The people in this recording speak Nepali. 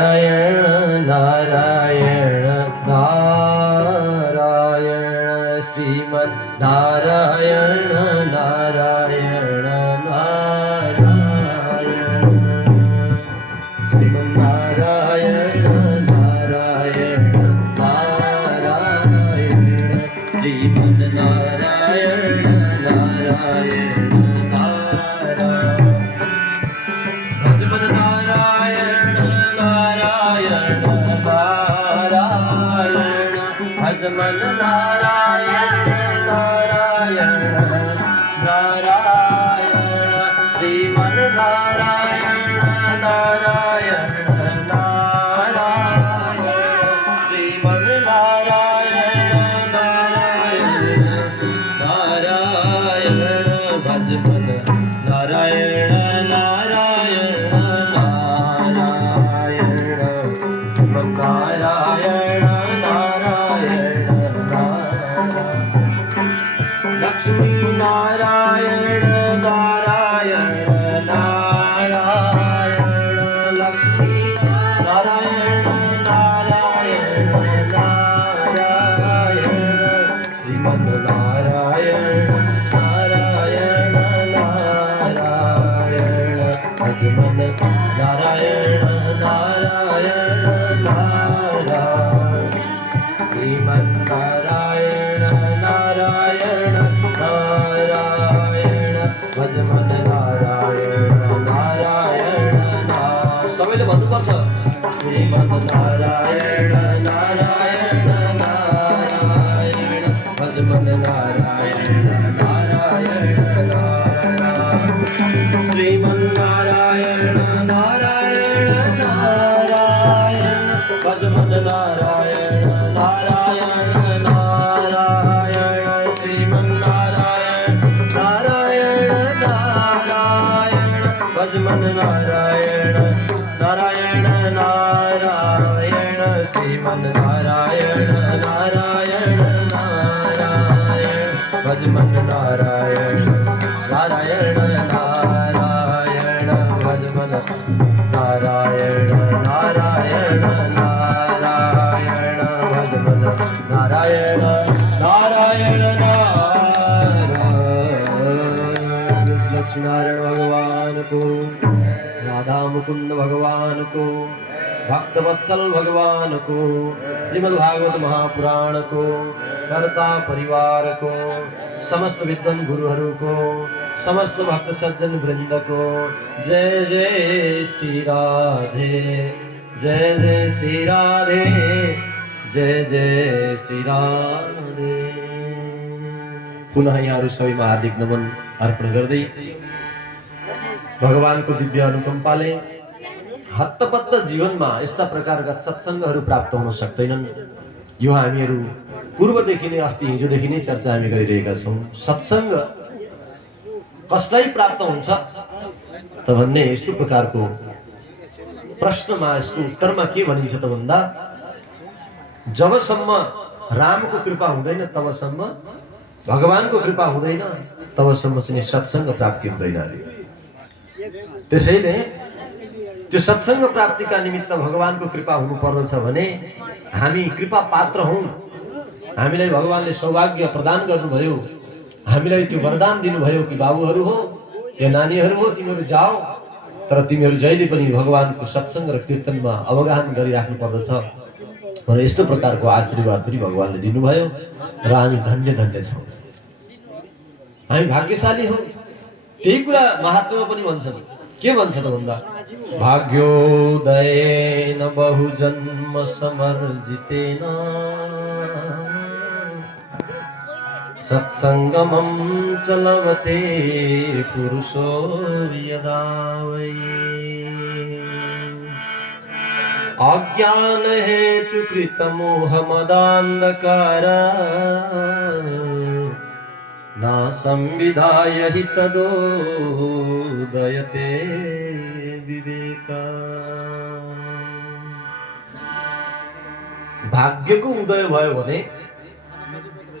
નારાયણ નારાયણ નારાયણ શ્રીમદ નારાયણ નારાયણ નારાયણ શ્રીમદ નારાયણ નારાયણ નારાયણ શ્રીમદ નારાયણ નારાયણ ભજમન નારાયણ નારાયણ નારાયણ શ્રીમન નારાયણ નારાયણ નારાયણ શ્રીમન નારાયણ નારાયણ નારાયણ ભજમન નારાયણ નારાયણ નારાયણ શ્રીમન નારાયણ લક્ષ્મી નારાયણ નારાયણ નારાયણ લક્ષ્મી નારાયણ નારાયણ નારાયણ શ્રીમદ નારાયણ નારાયણ નારાયણ ભજમન નારાયણ નારાયણ નારાયણ શ્રીમદ નારાયણ નારાયણ ભજમન નારાયણ નારાયણ સૌએ भन्नुपर्छ શ્રીમદ નારાયણ નારાયણ નારાયણ ભજમન નારાયણ નારાયણ શ્રીમદ નારાયણ નારાયણ નારાયણ ભજમન નારાયણ નારાયણ નારાયણ શ્રીમદ નારાયણ નારાયણ નારાયણ ભજમન નારાયણ નારાયણ નારાયણ શ્રીમદ નારાયણ નારાયણ નારાયણ ભજમન નારાયણ નારાયણ નારાયણ ભજમન નારાયણ નારાયણ નારાયણ ભજમન નારાયણ નારાયણ लक्ष्मीनारायण भगवान को, राधा मुकुंद भगवान को, भक्तवत्सल भगवान को, श्रीमद् भागवत महापुराण को, कर्ता परिवार को, समस्त विद्वान गुरुहरू को, समस्त भक्त सज्जन वृंद को जय जय श्री राधे, जय जय श्री राधे, जय जय श्री राधे। पुनः यहाँहरू सबैमा हार्दिक नमन अर्पण गर्दै भगवानको दिव्य अनुकम्पाले हत्तपत्त जीवनमा यस्ता प्रकारका सत्सङ्गहरू प्राप्त हुन सक्दैनन्। यो हामीहरू पूर्वदेखि नै अस्ति हिजोदेखि नै चर्चा हामी गरिरहेका छौँ। सत्सङ्ग कसलाई प्राप्त हुन्छ त भन्ने यस्तो प्रकारको प्रश्नमा यसको उत्तरमा के भनिन्छ त भन्दा जबसम्म रामको कृपा हुँदैन तबसम्म, भगवानको कृपा हुँदैन तबसम्म चाहिँ सत्सङ्ग प्राप्ति हुँदैन अरे। त्यसैले त्यो सत्सङ्ग प्राप्तिका निमित्त भगवानको कृपा हुनु पर्दछ भने हामी कृपा पात्र हौं। हामीलाई भगवानले सौभाग्य प्रदान गर्नुभयो, हामीलाई त्यो वरदान दिनुभयो कि बाबुहरू हो या नानीहरू हो तिमीहरू जाओ, तर तिमीहरू जहिले पनि भगवानको सत्सङ्ग र कीर्तनमा अवगाहन गरिराख्नु पर्दछ भनेर यस्तो प्रकारको आशीर्वाद पनि भगवानले दिनुभयो र हामी धन्य धन्य छौँ, हामी भाग्यशाली हौँ। त्यही कुरा महात्मा पनि भन्छन्। के भन्छ त भन्दा भाग्योदयेन बहुजन्म समर्जितेन सत्सङ्गमं च लभते पुरुषो यदा वै अज्ञान हेतु कृत मोह मदान्धकार ना संविधाय हि तदोदयते विवेका। भाग्यको उदय भयो भने